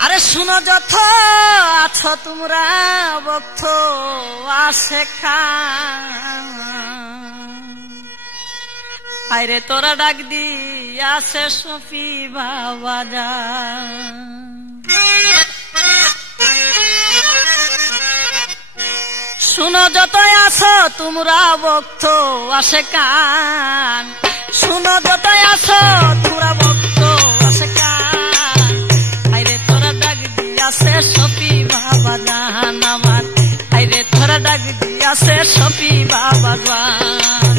আরে শুনো যত আছো তোমরা ভক্ত আসে আরে তোরা ডাক দি আসে সফি বাবা যা শুনো যত আছো তোমরা ভক্ত আসে কান শুনো যত আছো তোমরা ভক্ত আসে কান আরে তোরা ডাক দি আসে সফি বাবা জান আমার আরে তোরা ডাক দি আসে সফি বাবা জান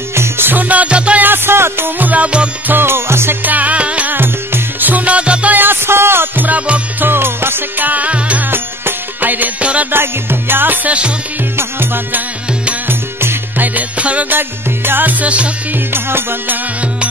শুনো যত আছো তোমরা ভক্ত আসে কান শুনো যত আছো তোমরা ভক্ত আসে কান আরে তোরা ডাক দিয়া আসে সফি বাবা জান আরে তোরা ডাক দিয়া আসে সফি বাবা জান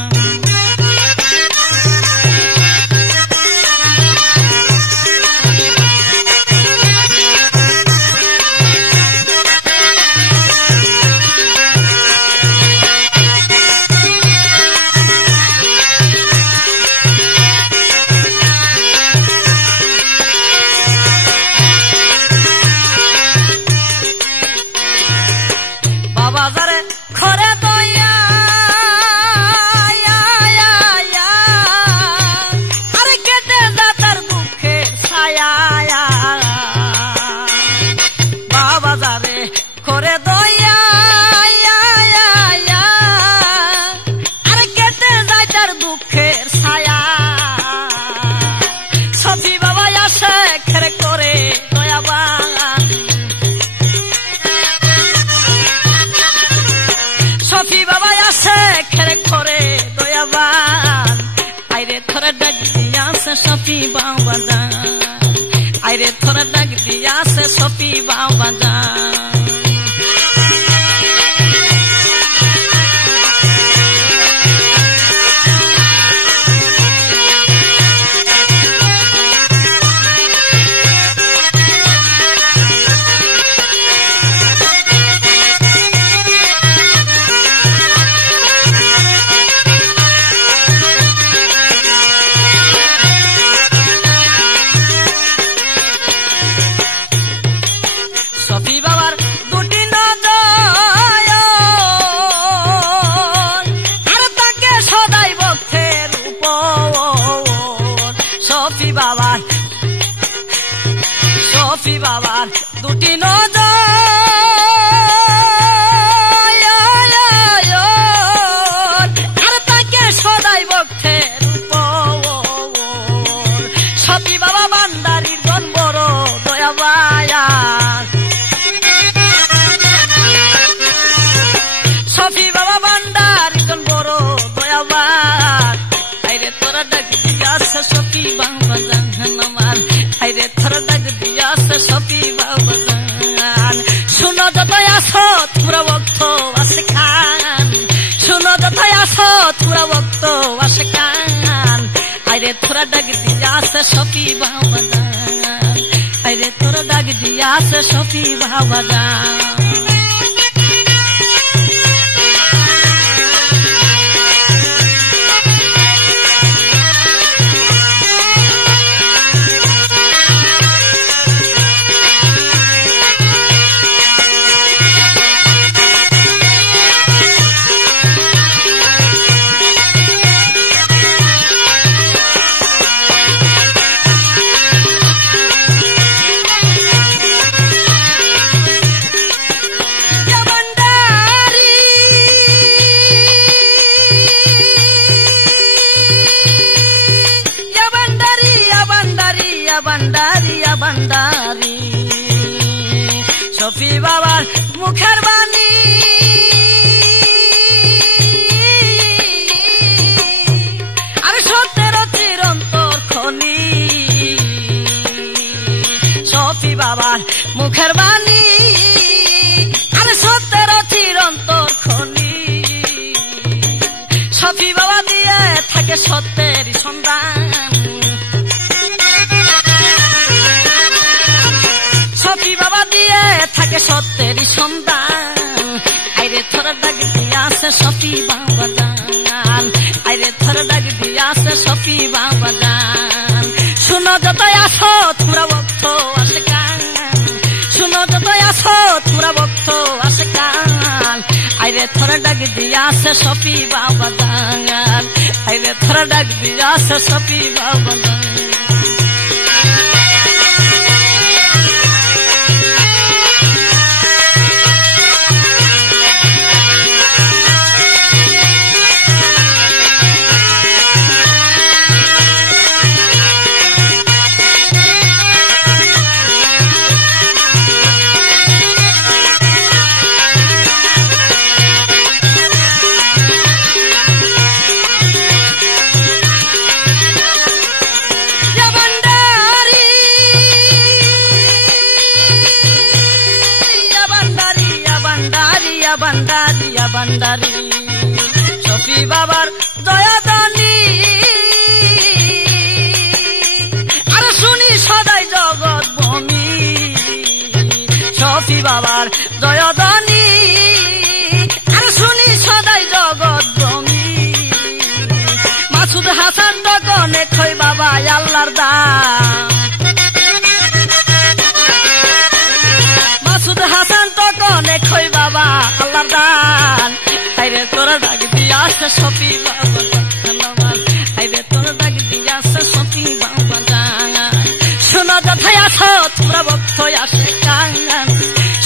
সফি বাবা জান আরে তোরা ডাক দিয়া আসে সফি বাবা জান সফি বাবার দুটি নজর আর তাকে সদাই ভক্তের উপর সফি বাবা বান্দারির জন বড় দয়াবায়া সফি বাবা বান্দারির জন বড় দয়াবান আইরে তোরা ডাক দিয়া আসে সফি বাবা জান আমার আইরে তোরা ডাক দিয়া আসে সফি বাবা জান শুনো যত আছো তোমরা ভক্ত আসে কান শুনো যত আছো তোমরা ভক্ত আসে কান আইরে তোরা ডাক দিয়া আসে সফি বাবা জান আইরে তোরা ডাক দিয়া আসে সফি বাবা জান ভান্ডারি সফি বাবার মুখের বাণী আর সত্যের চিরন্তর খনি সফি বাবার মুখের বাণী আর সত্যের চিরন্তর খনি সফি বাবা দিয়ে থাকে সত্যের সন্ধান সফি বাবা দিয়ে থাকে সত্যের সন্ধান আইরে তোরা ডাক দিয়া আসে সফি বাবা জান আইরে তোরা ডাক দিয়া আসে সফি বাবা জান শুনো শুনো যতই আসো তোমরা ভক্ত আশিকান, শুনো যতই আসো তোমরা ভক্ত আশিকান, আইরে তোরা ডাক দিয়াছে সফি বাবা জান, আইরে তোরা ডাক দিয়াছে সফি বাবা জান। বান্দারিয়া বান্দারি সফি বাবার দয়াদানি, আর শুনি সদাই জগৎ ভূমি সফি বাবার দয়াদানি, আর শুনি সদাই জগৎ ভূমি। মাসুদ হাসান দগনে খই বাবা আল্লাহর দান, মাসুদ হাসান তকনে খই বাবা আল্লাহর দান, আইরে তোরা ডাক দিয়াছে সফি বাবা জান, আইরে তোরা ডাক দিয়াছে সফি বাবা জান। শুনো যথাই আছো তোমরা ভক্ত আশিকান,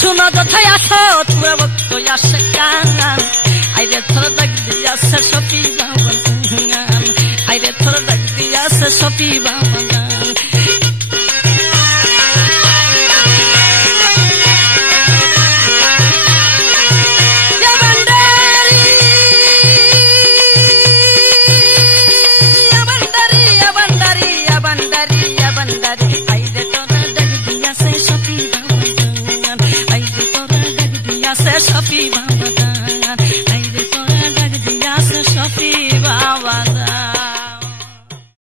শুনো যথাই আছো তোমরা ভক্ত আশিকান, আইরে তোরা ডাক দিয়াছে সফি বাবা জান, আইরে তোরা ডাক দিয়াছে সফি বাবা জান। সফি বাবা জান, আইরে তোরা ডাক দিয়াছে সফি বাবা।